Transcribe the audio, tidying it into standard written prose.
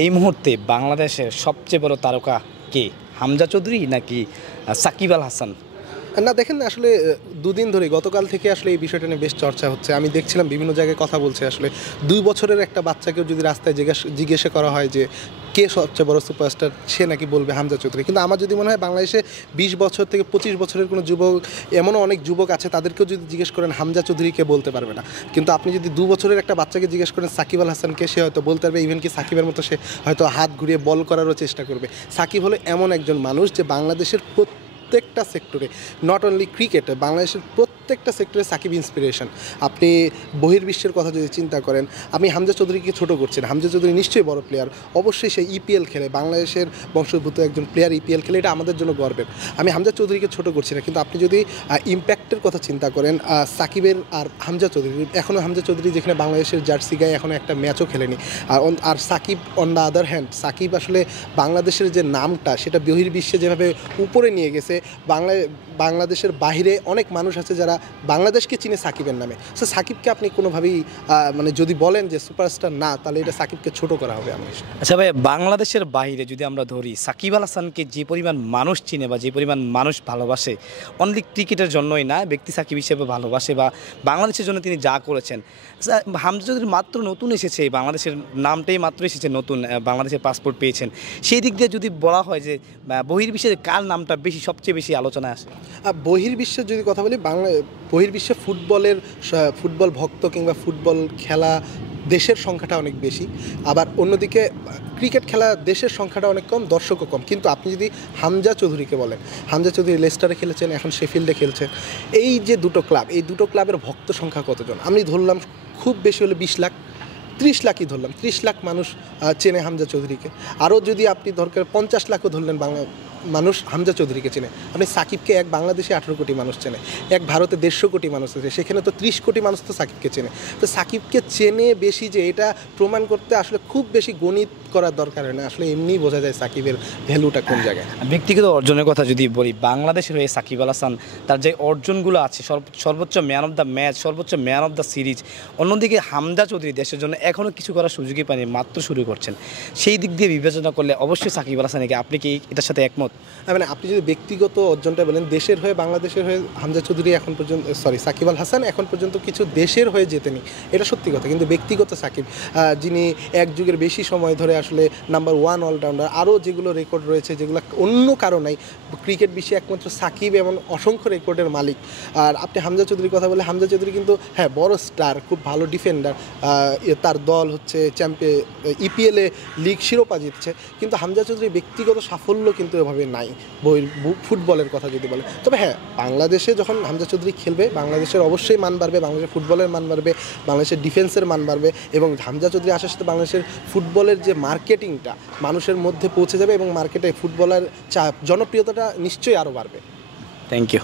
এই মুহূর্তে বাংলাদেশের সবচেয়ে বড় তারকা কে? হামজা চৌধুরী নাকি সাকিব আল হাসান? না দেখেন আসলে দুদিন ধরে গতকাল থেকে আসলে এই বিষয়টা নিয়ে বেশ চর্চা হচ্ছে। আমি দেখছিলাম বিভিন্ন জায়গায় কথা বলছে আসলে ২ বছরের একটা বাচ্চাকেও যদি রাস্তায় জিজ্ঞাসা করা হয় যে কে সবচেয়ে বড় সুপারস্টার, সে নাকি বলবে হামজা চৌধুরী। কিন্তু আমার যদি মনে হয় বাংলাদেশে ২০ বছর থেকে ২৫ বছরের কোনো যুবক, এমনও অনেক যুবক আছে তাদেরকেও যদি জিজ্ঞেস করেন হামজা চৌধুরীকে বলতে পারবে না। কিন্তু আপনি যদি ২ বছরের একটা বাচ্চাকে জিজ্ঞেস করেন সাকিব আল হাসানকে, সে হয়তো বলতে পারবে। ইভেন কি সাকিবের মতো সে হয়তো হাত ঘুরিয়ে বল করারও চেষ্টা করবে। সাকিব হলো এমন একজন মানুষ যে বাংলাদেশের প্রত্যেকটা সেক্টরে, নট অনলি ক্রিকেটে, বাংলাদেশের প্রত্যেকটা সেক্টরে সাকিব ইন্সপিরেশন। আপনি বহির্বিশ্বের কথা যদি চিন্তা করেন, আমি হামজা চৌধুরীকে ছোটো করছি না। হামজা চৌধুরী নিশ্চয়ই বড় প্লেয়ার, অবশ্যই সে ইপিএল খেলে, বাংলাদেশের বংশোদ্ভূত একজন প্লেয়ার ইপিএল খেলে, এটা আমাদের জন্য গর্বের। আমি হামজা চৌধুরীকে ছোটো করছি না, কিন্তু আপনি যদি ইম্প্যাক্টের কথা চিন্তা করেন, সাকিবের আর হামজা চৌধুরী, এখনও হামজা চৌধুরী যেখানে বাংলাদেশের জার্সি গায়ে এখনও একটা ম্যাচও খেলেনি। আর Shakib on the other hand, Shakib আসলে বাংলাদেশের যে নামটা সেটা বহির্বিশ্বে যেভাবে উপরে নিয়ে গেছে, বাংলাদেশের বাইরে অনেক মানুষ আছে যারা বাংলাদেশকে চিনে সাকিবের নামে। সো সাকিবকে আপনি কোনোভাবেই মানে যদি বলেন যে সুপারস্টার না, তাহলে এটা সাকিবকে ছোট করা হবে আমার। আচ্ছা ভাই, বাংলাদেশের বাইরে যদি আমরা ধরি, সাকিব আল হাসানকে যে পরিমাণ মানুষ চিনে বা যে পরিমাণ মানুষ ভালোবাসে, অনলি ক্রিকেটের জন্যই না, ব্যক্তি সাকিব হিসেবে ভালোবাসে বা বাংলাদেশের জন্য তিনি যা করেছেন। হামজা চৌধুরী মাত্র নতুন এসেছে, বাংলাদেশের নামটাই মাত্র এসেছে নতুন, বাংলাদেশের পাসপোর্ট পেয়েছেন। সেই দিক দিয়ে যদি বলা হয় যে বহির্বিশ্বের কার নামটা সবচেয়ে বেশি আলোচনায় আসে? বহির্বিশ্বের যদি কথা বলি, বহির্বিশ্বে ফুটবল ভক্ত কিংবা ফুটবল খেলা দেশের সংখ্যাটা অনেক বেশি। আবার অন্যদিকে ক্রিকেট খেলা দেশের সংখ্যাটা অনেক কম, দর্শকও কম। কিন্তু আপনি যদি হামজা চৌধুরীকে বলেন, হামজা চৌধুরী লেস্টারে খেলেছেন, এখন শেফিল্ডে খেলছেন। এই যে দুটো ক্লাব, এই দুটো ক্লাবের ভক্ত সংখ্যা কতজন? আমি ধরলাম খুব বেশি হলে ২০ লাখ, ৩০ লাখই ধরলাম, ৩০ লাখ মানুষ চেনে হামজা চৌধুরীকে। আরও যদি আপনি দরকার ৫০ লাখও ধরলেন, মানুষ হামজা চৌধুরীকে চেনে। আপনি সাকিবকে এক বাংলাদেশে ১৮ কোটি মানুষ চেনে, এক ভারতে ১৫০ কোটি মানুষ আছে, সেখানে তো ৩০ কোটি মানুষ তো সাকিবকে চেনে। তো সাকিবকে চেনে বেশি, যে এটা প্রমাণ করতে আসলে খুব বেশি গণিত করার দরকার হয় না, আসলে এমনিই বোঝা যায় সাকিবের ভ্যালুটা কোন জায়গায়। ব্যক্তিগত অর্জনের কথা যদি বলি, বাংলাদেশের হয়ে সাকিব আল হাসান তার যে অর্জনগুলো আছে, সর্বোচ্চ ম্যান অফ দ্য ম্যাচ, সর্বোচ্চ ম্যান অফ দ্য সিরিজ। অন্যদিকে হামজা চৌধুরী দেশের জন্য এখনও কিছু করার সুযোগই পায়নি, মাত্র শুরু করছেন। সেই দিক দিয়ে বিবেচনা করলে অবশ্যই সাকিব আল হাসানকে, আপনি কি এটার সাথে একমত? মানে আপনি যদি ব্যক্তিগত অর্জনটা বলেন, দেশের হয়ে, বাংলাদেশের হয়ে হামজা চৌধুরী এখন পর্যন্ত, সাকিব আল হাসান এখন পর্যন্ত কিছু দেশের হয়ে জেতেনি, এটা সত্যি কথা। কিন্তু ব্যক্তিগত সাকিব, যিনি এক যুগের বেশি সময় ধরে আসলে নাম্বার 1 অলরাউন্ডার, আরও যেগুলো রেকর্ড রয়েছে যেগুলো অন্য কারো নাই, ক্রিকেট বিশ্বে একমাত্র সাকিব এমন অসংখ্য রেকর্ডের মালিক। আর আপনি হামজা চৌধুরীর কথা বলে, হামজা চৌধুরী কিন্তু হ্যাঁ বড় স্টার, খুব ভালো ডিফেন্ডার, তার দল হচ্ছে ইপিএলে লিগ শিরোপা জিতছে। কিন্তু হামজা চৌধুরীর ব্যক্তিগত সাফল্য কিন্তু এভাবে নাই ফুটবলের কথা যদি বলে। তবে হ্যাঁ, বাংলাদেশে যখন হামজা চৌধুরী খেলবে, বাংলাদেশের অবশ্যই মান বাড়বে, বাংলাদেশের ফুটবলের মান বাড়বে, বাংলাদেশের ডিফেন্সের মান বাড়বে, এবং হামজা চৌধুরী আসার সাথে বাংলাদেশের ফুটবলের যে মার্কেটিংটা মানুষের মধ্যে পৌঁছে যাবে, এবং মার্কেটে ফুটবলের জনপ্রিয়তাটা নিশ্চয়ই আরও বাড়বে। Thank you.